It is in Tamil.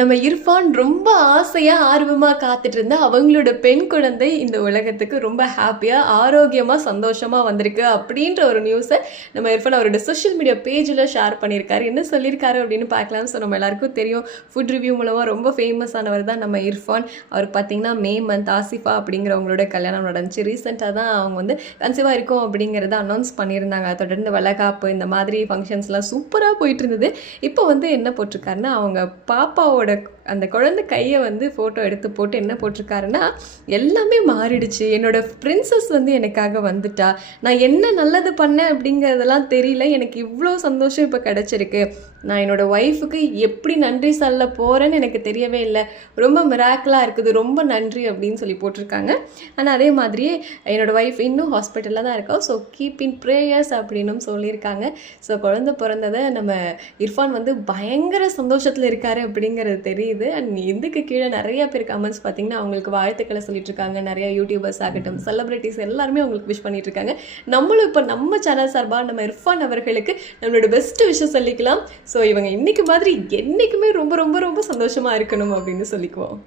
நம்ம இர்ஃபான் ரொம்ப ஆசையா, ஆர்வமா காத்துட்டு இருந்த அவங்களோட பெண் குழந்தை இந்த உலகத்துக்கு ரொம்ப ஹாப்பியா, ஆரோக்கியமா, சந்தோஷமா வந்திருக்கு அப்படின்ற ஒரு நியூஸை நம்ம இர்ஃபான் அவரோட சோஷியல் மீடியா பேஜில் ஷேர் பண்ணியிருக்காரு. என்ன சொல்லியிருக்காரு அப்படின்னு பார்க்கலாம். ஸோ நம்ம எல்லாருக்கும் தெரியும், ஃபுட் ரிவ்யூ மூலமாக ரொம்ப ஃபேமஸ் ஆனவர் தான் நம்ம இர்ஃபான். அவர் பார்த்தீங்கன்னா மே மந்த் ஆசிஃபா அப்படிங்கிறவங்களோட கல்யாணம் நடந்துச்சு. ரீசெண்டாக தான் அவங்க வந்து கன்சீவாக இருக்கும் அப்படிங்கிறத அனௌன்ஸ் பண்ணியிருந்தாங்க. தொடர்ந்து வளகாப்பு இந்த மாதிரி ஃபங்க்ஷன்ஸ்லாம் சூப்பராக போயிட்டு இருந்தது. இப்போ வந்து என்ன போட்டிருக்காருன்னா, அவங்க பாப்பாவோட அந்த குழந்தை கையை வந்து ஃபோட்டோ எடுத்து போட்டு என்ன போட்டிருக்காருன்னா, எல்லாமே மாறிடுச்சு, என்னோட பிரின்சஸ் வந்து எனக்காக வந்துட்டா, நான் என்ன நல்லது பண்ணேன் அப்படிங்கிறதெல்லாம் தெரியல, எனக்கு இவ்வளோ சந்தோஷம் இப்போ கிடச்சிருக்கு, நான் என்னோடய ஒய்ஃபுக்கு எப்படி நன்றி சொல்ல போகிறேன்னு எனக்கு தெரியவே இல்லை, ரொம்ப மிராக்கலாக இருக்குது, ரொம்ப நன்றி அப்படின்னு சொல்லி போட்டிருக்காங்க. ஆனால் அதே மாதிரியே என்னோடய ஒய்ஃப் இன்னும் ஹாஸ்பிட்டலில் தான் இருக்கா, ஸோ கீப் இன் ப்ரேயர்ஸ் அப்படின்னும் சொல்லியிருக்காங்க. ஸோ குழந்தை பிறந்ததை நம்ம இர்ஃபான் வந்து பயங்கர சந்தோஷத்தில் இருக்காரு அப்படிங்கிறது தெரியுது. அண்ட் இதுக்கு கீழே நிறைய பேர் கமெண்ட்ஸ் பார்த்தீங்கன்னா அவங்களுக்கு வாழ்த்துக்களை சொல்லிட்டு இருக்காங்க. நிறைய யூடியூபர்ஸ் ஆகட்டும், செலிபிரிட்டிஸ் எல்லாருமே அவங்களுக்கு விஷ் பண்ணிட்டு இருக்காங்க. நம்மளும் இப்போ நம்ம சேனல் சார்பாக நம்ம இர்ஃபான் அவர்களுக்கு நம்மளோட பெஸ்ட் விஷயம் சொல்லிக்கலாம். ஸோ இவங்க இன்னைக்கு மாதிரி என்றைக்குமே ரொம்ப ரொம்ப ரொம்ப சந்தோஷமாக இருக்கணும் அப்படின்னு சொல்லிக்குவோம்.